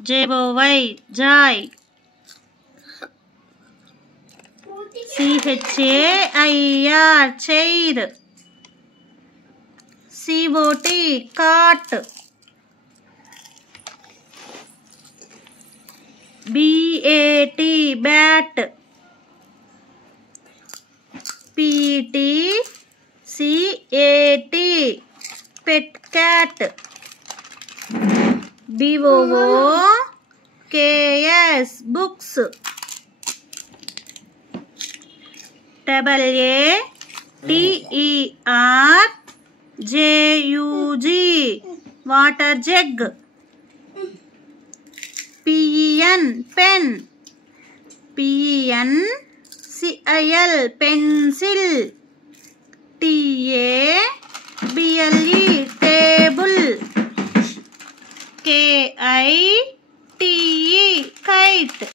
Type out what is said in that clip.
JOY joy, CHAIR chair, COT cot, BAT bat, PT CAT pet cat, BOOKS books, WATERJUG water jug, PEN pen, PENCIL pencil, TABLE table, KITE kite.